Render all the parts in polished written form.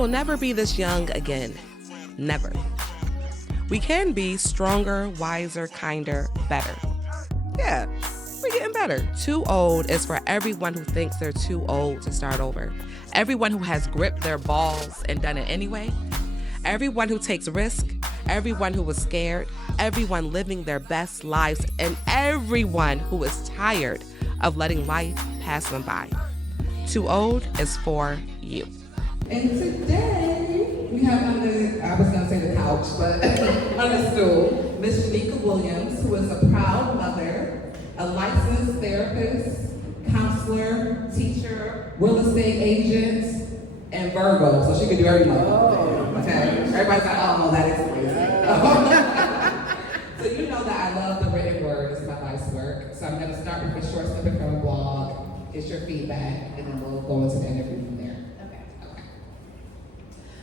will never be this young again. Never. We can be stronger, wiser, kinder, better. Yeah, we're getting better. Too Old is for everyone who thinks they're too old to start over. Everyone who has gripped their balls and done it anyway. Everyone who takes risk. Everyone who was scared. Everyone living their best lives. And everyone who is tired of letting life pass them by. Too Old is for you. And today, we have on the, I was going to say the couch, but on the stool, Miss Jenika Williams, who is a proud mother, a licensed therapist, counselor, teacher, real estate agent, and Virgo, so she could do everything. Okay? Everybody's like, oh, that explains it. So you know that I love the written word, it's my life's work. So I'm going to start with a short snippet from a blog, get your feedback, and then we'll go into the interview from there. Okay.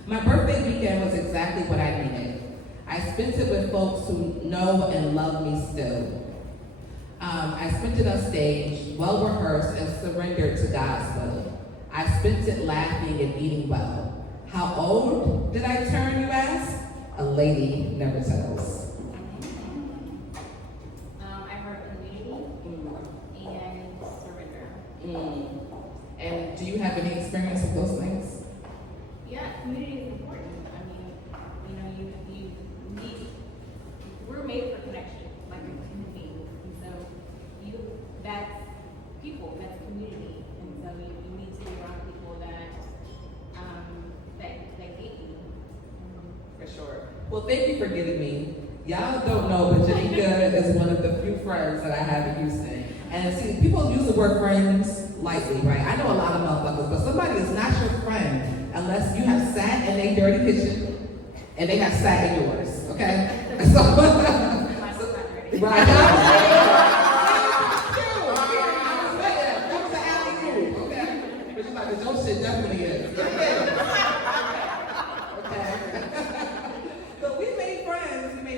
My birthday weekend was exactly what I needed. I spent it with folks who know and love me still. I spent it on stage, well rehearsed and surrendered to God's will. I spent it laughing and eating well. How old did I turn, you ask? A lady never tells. I heard community and surrender. And do you have any experience with those things? Yeah, community is important. I mean, you need, we're made for connection, like a human being. And so that's people, that's community. And so you need to be around people that get you. For sure. Well, thank you for getting me. Y'all don't know, but Jenika is one of the few friends that I have in Houston. And see, people use the word friends lightly, right? I know a lot of motherfuckers, but somebody is not your friend unless you have sat in a dirty kitchen and they have sat in yours, okay? So, right. Your shit definitely is. Okay. But we made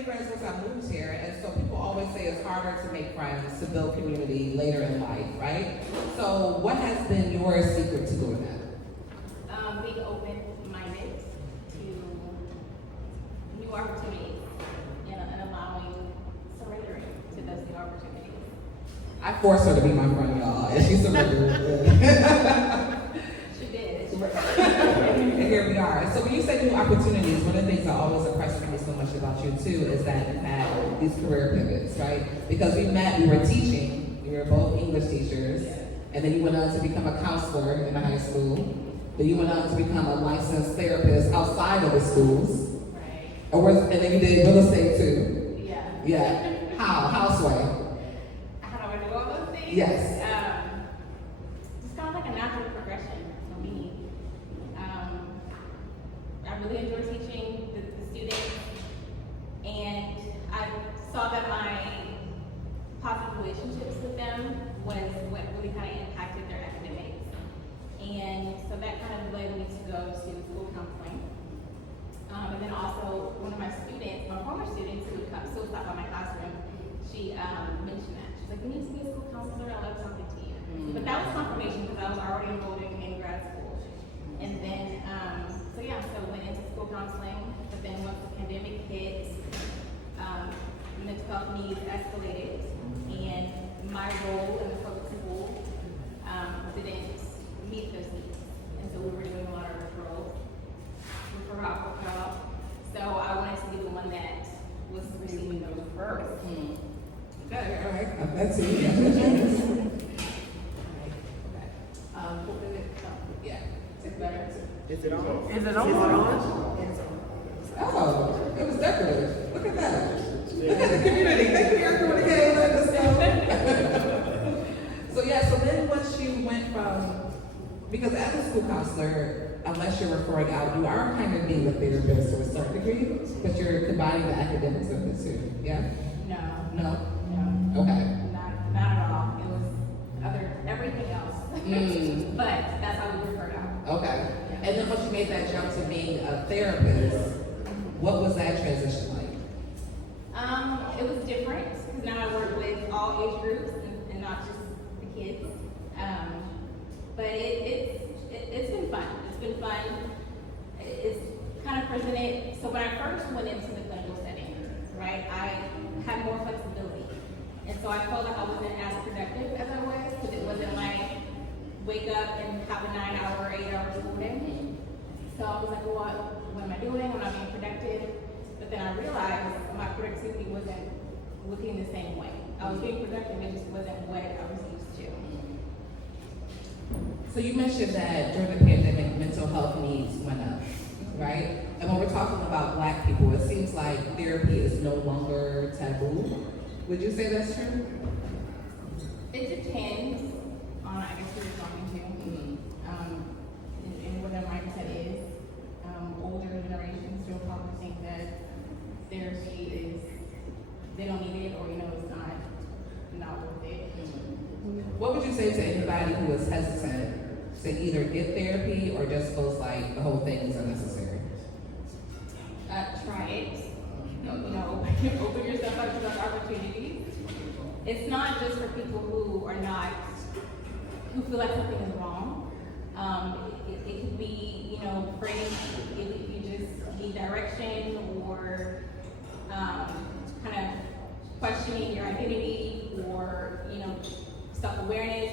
friends once I moved here, and so people always say it's harder to make friends, to build community later in life, right? So what has been your secret to doing that? Being open-minded to new opportunities and allowing, surrendering to those new opportunities. I forced her to be my friend, y'all, and she surrendered. And here we are. So when you say new opportunities, one of the things that always impresses me so much about you too is that you had these career pivots, right? Because we met, we were teaching, we were both English teachers, and then you went on to become a counselor in the high school. Then you went on to become a licensed therapist outside of the schools. Right. And then you did real estate too. Yeah. Yeah. How? Houseway. How do I do all those things? Yes. Just kind of like a natural progression for me. I really enjoy teaching the students, and I saw that my positive relationships with them was what really kind of impacted their academics. And so that kind of led me to go to school counseling. And then also one of my students, my former students who still stopped by my classroom, she mentioned that. She's like, you need to be a school counselor, I'd love to talk to you. But that was confirmation because I was already enrolled in grad school. And then, so went into school counseling, but then once the pandemic hit, mental health needs escalated, and my role in the public school didn't meet those needs. And so we were doing a lot of referrals for help. So I wanted to be the one that was receiving those referrals. Okay, all right. That's it. Yeah. It's better. Is it on? Is it on? Oh, it was decorative. Look at that. Look at the community. Thank you, everyone, again. Let us know. So then once you went from, because as a school counselor, unless you're referring out, you are kind of being a therapist to a certain degree, but you're combining the academics of it too. Yeah? No? Okay. Not at all. It was everything else. But that's how we referred out. Okay. And then once you made that jump to being a therapist, what was that transition like? It was different because now I work with all age groups and not just the kids. But it's been fun. It's been fun. so when I first went into the clinical setting, right, I had more flexibility. And so I felt like I wasn't as productive as I was, because it wasn't like wake up and have a 9-hour, 8-hour school day. So I was like, well, what am I doing? I'm not being productive. But then I realized my productivity wasn't looking the same way. I was being productive, it just wasn't what I was used to. So you mentioned that during the pandemic, mental health needs went up, right? And when we're talking about Black people, it seems like therapy is no longer taboo. Would you say that's true? It depends on, I guess, who you're talking to, and what their mindset is. Older generations still probably think that therapy is, they don't need it, or it's not worth it. What would you say to anybody who is hesitant to either get therapy or just feels like the whole thing is unnecessary? Try it. Open yourself up to those opportunities. It's not just for people who feel like something is wrong. It could be, afraid if you just need direction, or kind of questioning your identity, or self-awareness.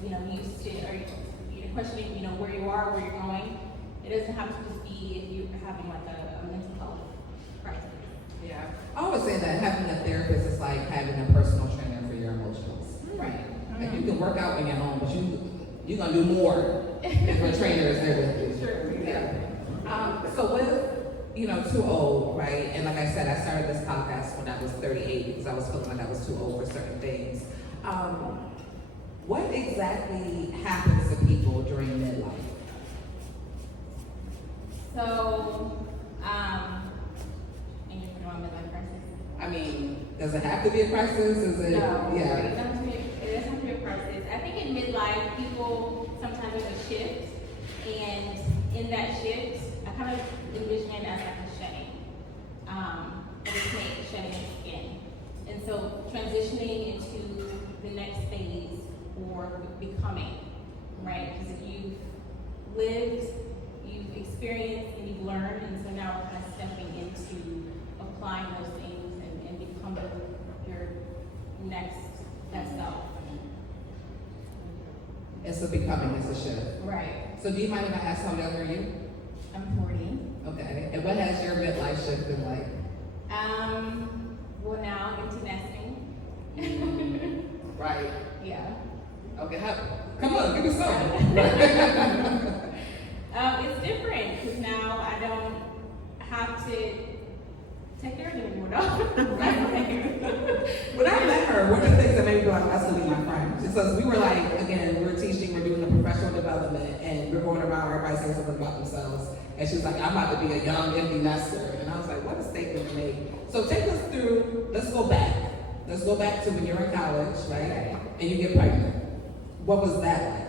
You're not used to, or you're questioning where you are, where you're going. It doesn't have to just be if you're having like a mental health crisis. Yeah. I always say that having a therapist is like having a personal trainer for your emotions. Right. Like you can work out when you're home, but you're gonna do more if a trainer is there with you. Sure. Yeah. So with 2 Old, right? And like I said, I started this podcast when I was 38 because I was feeling like I was too old for certain things. What exactly happens to people during midlife? So, and you're putting on midlife crisis? I mean, does it have to be a crisis? Is it? No, Yeah. it doesn't have to be a crisis. I think in midlife, people sometimes there's a shift, and in that shift, I kind of envision it as like a shedding, of a snake shedding its skin. And so transitioning into the next phase, or becoming, right? Because you've lived, you've experienced, and you've learned, and so now we're kind of stepping into applying those things and becoming your next self. And so becoming is a shift. Right. So do you mind if I ask how young are you? I'm 40. Okay. And what has your midlife shift been like? Well, now into nesting. Right. Yeah. Okay. Come on, give me some. It's different because now I don't have to take care of it anymore. When I met her, one of the things that made me go like, that's gonna be my friend. Because we were like, again, we're teaching, we're doing the professional development, and we're going around, everybody saying something about themselves. And she was like, I'm about to be a young, empty nester. And I was like, what a statement to make. So take us through, let's go back. Let's go back to when you're in college, right? And you get pregnant. What was that like?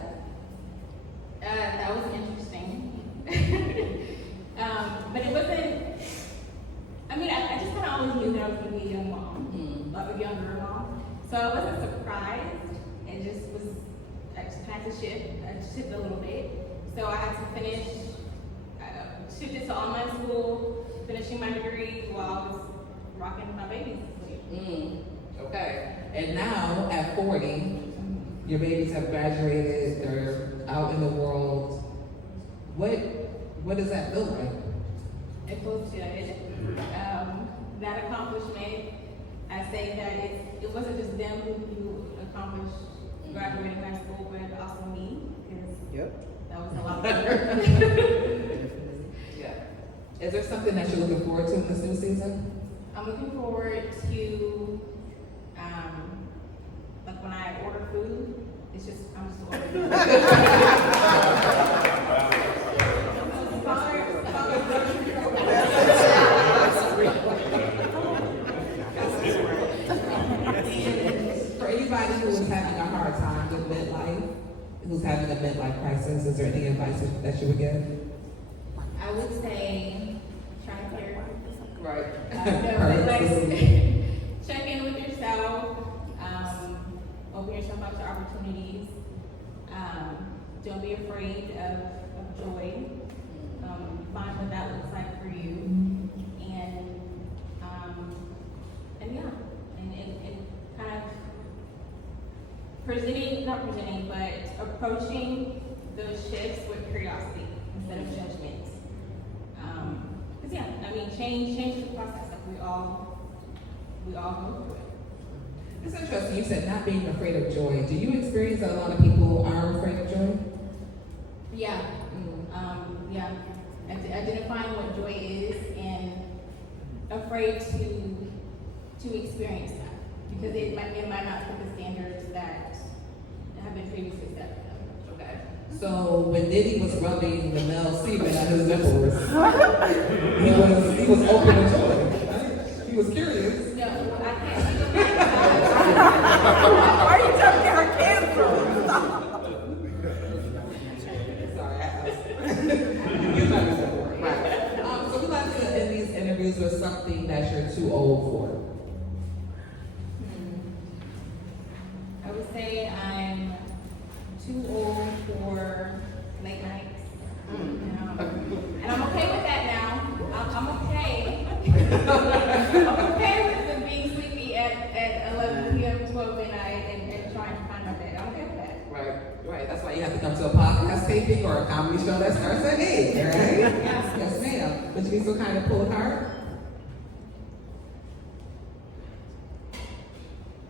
That was interesting. But it wasn't, I just kind of always knew that I was going to be a young mom, like a younger mom. So I wasn't surprised. It just was, I just had to shift a little bit. So I had to finish, shifted to online school, finishing my degree while I was rocking my babies to sleep. Okay. And now at 40, your babies have graduated, they're out in the world. What does that feel like? It feels good. That accomplishment, I say that it wasn't just them who accomplished graduating high school, but also me, because that was a lot better. Yeah. Is there something that you're looking forward to in this new season? I'm looking forward to, like when I order food, I'm just ordering. For anybody who is having a hard time with midlife, who's having a midlife crisis, is there any advice that you would give? I would say try therapy. Right. Check in with yourself. Open yourself up to opportunities. Don't be afraid of joy. Find what that looks like not presenting, but approaching those shifts with curiosity instead of judgment. Because yeah, I mean, change is a process. Like we all go through it. It's interesting. You said not being afraid of joy. Do you experience that a lot of people are afraid of joy? Yeah. Yeah. Identifying what joy is and afraid to experience that because it might not fit the standards that have been previously set for them. Okay. So when Diddy was rubbing the male semen on his nipples, he was open to joy. He was curious. No, I can't. Why are you telling her cancer? Sorry, you might be boring. Right. So we like to end these interviews with something that you're too old for. I would say I'm too old for late nights. And I'm okay with that now. I'm okay. I'm okay with them being sleepy at 11 p.m., 12 midnight and trying to find my bed. I'm okay with that. Right. That's why you have to come to a podcast taping or a comedy show that starts at 8, right? Yes, ma'am. But you can still kind of pull a card.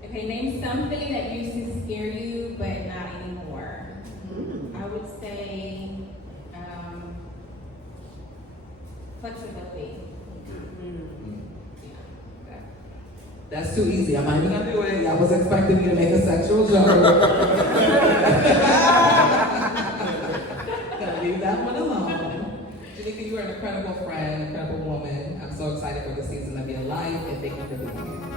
Okay, name something that used to scare you, but not anymore. I would say flexibility. That's too easy. I'm not even gonna do it. I was expecting you to make a sexual joke. Gotta leave that one alone. Jenika, you are an incredible friend, incredible woman. I'm so excited for the season of your life, and thank you for being here.